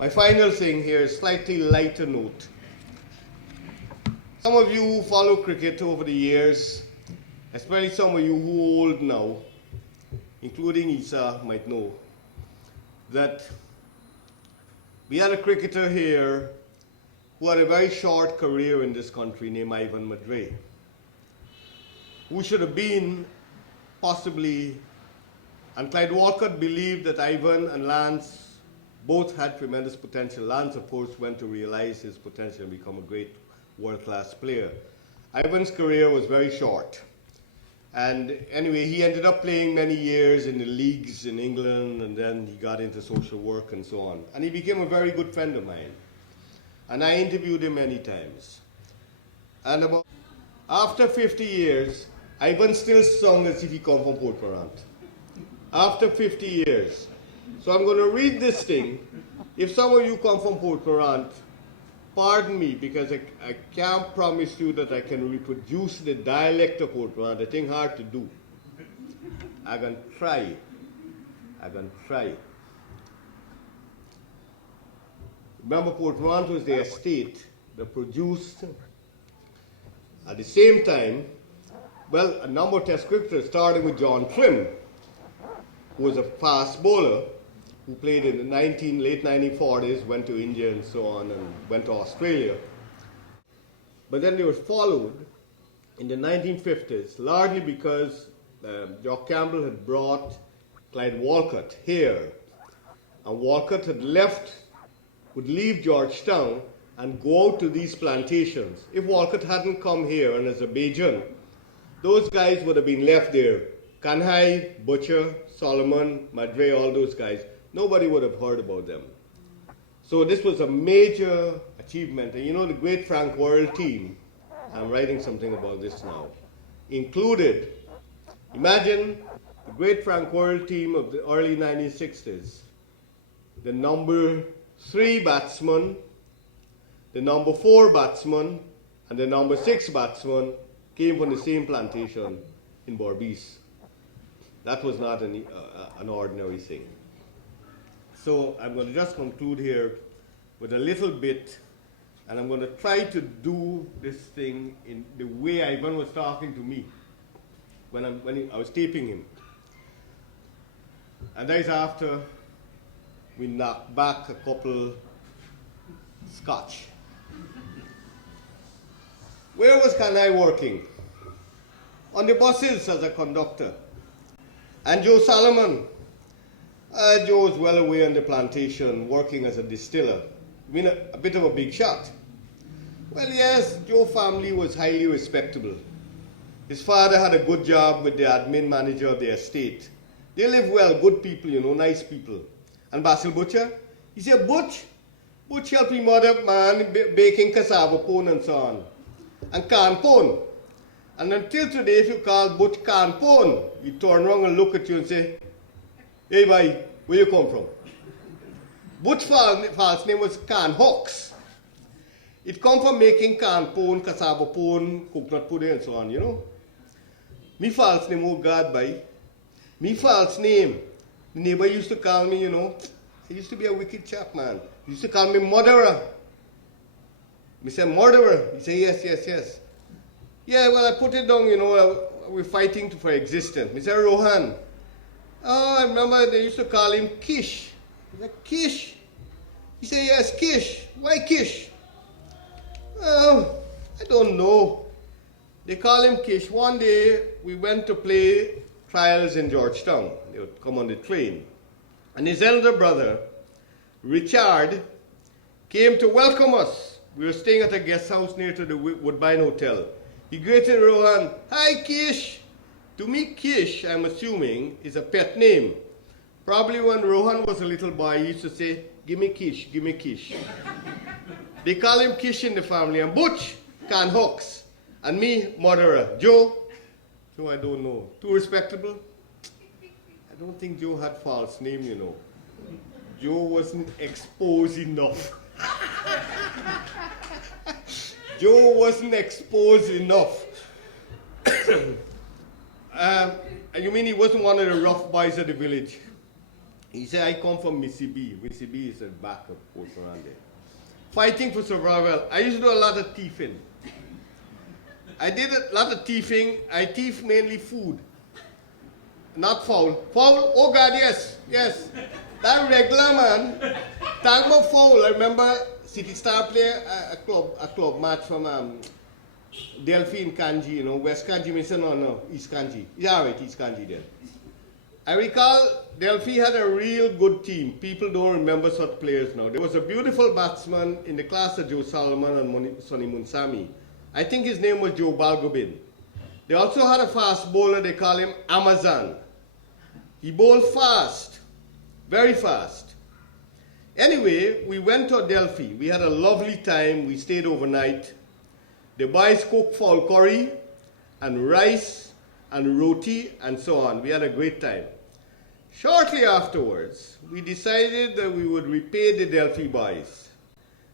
My final thing here is slightly lighter note. Some of you who follow cricket over the years, especially some of you who are old now, including Isa, might know that we had a cricketer here who had a very short career in this country named Ivan Madray, who should have been possibly, and Clyde Walcott believed that Ivan and Lance both had tremendous potential. Lance, of course, went to realize his potential and become a great world-class player. Ivan's career was very short. And anyway, he ended up playing many years in the leagues in England, and then he got into social work and so on. And he became a very good friend of mine. And I interviewed him many times. And after 50 years, Ivan still sung as if he come from Port Mourant. After 50 years. So I'm going to read this thing. If some of you come from Port Mourant, pardon me, because I can't promise you that I can reproduce the dialect of Port Mourant. It's hard to do. I'm going to try. Remember, Port Mourant was the estate that produced, at the same time, well, a number of test cricketers, starting with John Clem, who was a fast bowler, who played in the late 1940s, went to India and so on, and went to Australia. But then they were followed in the 1950s, largely because Jock Campbell had brought Clyde Walcott here. And Walcott would leave Georgetown and go out to these plantations. If Walcott hadn't come here and as a Bajan, those guys would have been left there. Kanhai, Butcher, Solomon, Madray, all those guys. Nobody would have heard about them. So this was a major achievement. And you know, the great Frank Worrell team, I'm writing something about this now, included, imagine the great Frank Worrell team of the early 1960s, the number 3 batsman, the number 4 batsman, and the number 6 batsman came from the same plantation in Berbice. That was not an ordinary thing. So I'm going to just conclude here with a little bit, and I'm going to try to do this thing in the way Ivan was talking to me when I was taping him. And that is after we knocked back a couple scotch. Where was Kanai working? On the buses as a conductor. And Joe Solomon. Joe was well away on the plantation, working as a distiller. I mean, a bit of a big shot. Well, yes, Joe's family was highly respectable. His father had a good job with the admin manager of the estate. They lived well, good people, you know, nice people. And Basil Butcher, he said, Butch helped me mother, man, baking cassava pone and so on. And can pone. And until today, if you call Butch can pone, he turn around and look at you and say, hey, boy, where you come from? Butch's false name was Can Hawks. It come from making can pone, cassava pone, coconut pudding and so on, you know. Me false name, oh God, boy. Me false name. The neighbor used to call me, you know, he used to be a wicked chap, man. He used to call me murderer. Me say, murderer? He say, yes. Yeah, well, I put it down, you know, we're fighting for existence. Me say, Rohan. Oh, I remember they used to call him Kish. He said, Kish? He said, yes, Kish. Why Kish? Oh, I don't know. They call him Kish. One day, we went to play trials in Georgetown. They would come on the train. And his elder brother, Richard, came to welcome us. We were staying at a guest house near to the Woodbine Hotel. He greeted Rohan, hi Kish. To me, Kish, I'm assuming, is a pet name. Probably when Rohan was a little boy, he used to say, give me Kish, give me Kish. They call him Kish in the family. And Butch, Can Hawks. And me, murderer. Joe, I don't know. Too respectable? I don't think Joe had false name, you know. Joe wasn't exposed enough. Joe wasn't exposed enough. You mean he wasn't one of the rough boys of the village? He said, I come from Mississippi. Mississippi is at back of Port Mourant there. Fighting for survival. I used to do a lot of thieving. I did a lot of thieving. I thief mainly food. Not foul. Foul? Oh God, yes. Yes. That regular man. Talking about foul. I remember City Star play a club match from Delphi Kanji, you know, West Kanji, no, East Kanji. Yeah, right, East Kanji there. I recall Delphi had a real good team. People don't remember such players now. There was a beautiful batsman in the class of Joe Solomon and Sonny Munsami. I think his name was Joe Balgobin. They also had a fast bowler, they call him Amazon. He bowled fast, very fast. Anyway, we went to Delphi. We had a lovely time. We stayed overnight. The boys cooked fowl curry and rice and roti and so on. We had a great time. Shortly afterwards, we decided that we would repay the Delphi boys.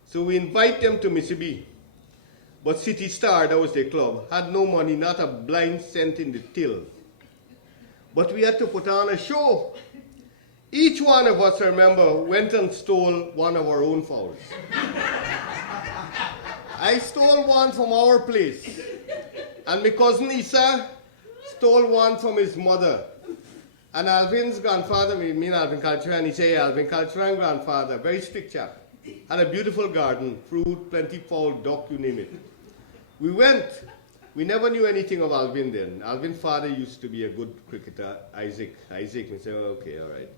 So we invite them to Mississippi. But City Star, that was their club, had no money, not a blind cent in the till. But we had to put on a show. Each one of us, I remember, went and stole one of our own fowls. I stole one from our place. And my cousin Isa stole one from his mother. And Alvin's grandfather, me and Alvin Calcheran, he said, Alvin Calcheran grandfather, very strict chap. Had a beautiful garden, fruit, plenty fowl, duck, you name it. We went. We never knew anything of Alvin then. Alvin's father used to be a good cricketer, Isaac. We said, oh, okay, all right.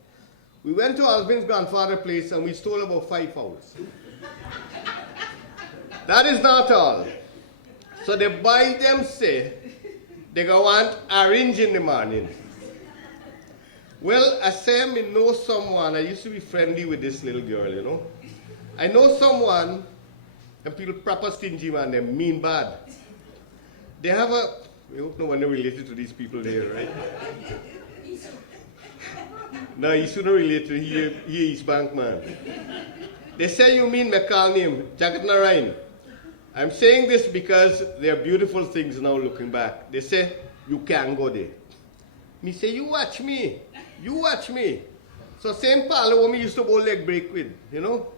We went to Alvin's grandfather's place and we stole about 5 fowls. That is not all. So the boy them say, they go want orange in the morning. Well, I say I know someone, I used to be friendly with this little girl, you know. I know someone, and people proper stingy man, they're mean bad. They have a, we hope no one related to these people there, right? No, he's not related, he is bank man. They say you mean my call name, Jagat Narayan. I'm saying this because there are beautiful things now looking back. They say, you can't go there. Me say, you watch me. You watch me. So same pal who me used to bowl leg break with, you know.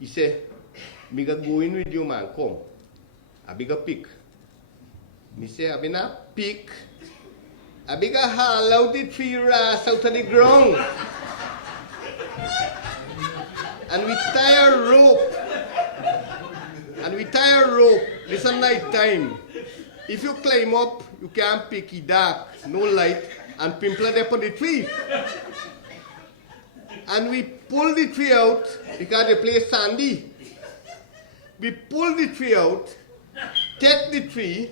He say, me ga go in with you man, come. I be ga pick. Me say, I be not pick. I be ga haul out the 3 ras out of the ground. And we tie a rope. It's a night time. If you climb up, you can't pick it dark, no light, and pimple it up on the tree. And we pull the tree out because the place sandy. We pull the tree out, take the tree,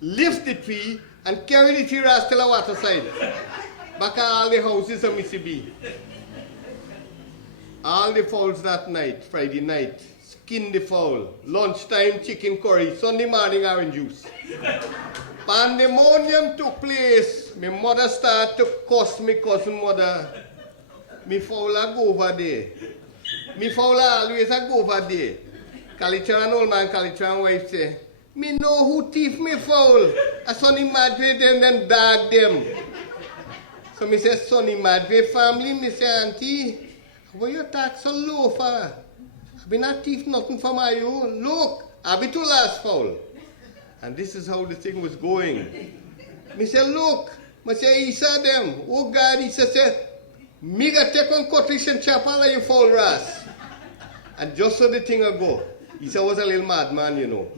lift the tree, and carry the tree right to the water side. Back at all the houses of Mississippi. All the fowls that night, Friday night, skin the fowl, lunchtime chicken curry, Sunday morning orange juice. Pandemonium took place. My mother started to cuss my cousin mother. Me fowl go over there. Me fowl always go over there. Calitran old man, Calitran wife say, me know who thief me fowl. A Sonny Madray them, then dog them. So me say, Sonny Madray family, me say, auntie, why you talk so low for? I be not thief nothing from my own. Look, I be too last fowl. And this is how the thing was going. Me say, look, me say, Isa them. Oh God, Isa say, me ga take on cutlass and chop all of you fowl ras. And just so the thing a go, Isa was a little madman, you know.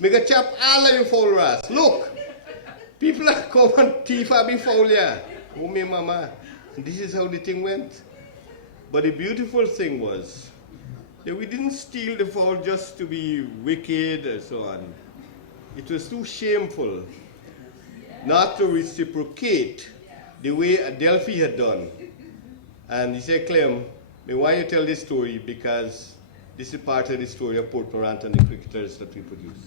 Me ga chop all of you fowl ras. Look, people are come and thief a be fowl here. Oh me mama. And this is how the thing went. But the beautiful thing was that we didn't steal the fowl just to be wicked and so on. It was too shameful not to reciprocate the way Delphi had done. And he said, Clem, I want you to tell this story because this is part of the story of Port Mourant and the cricketers that we produce.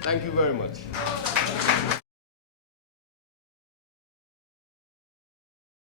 Thank you very much.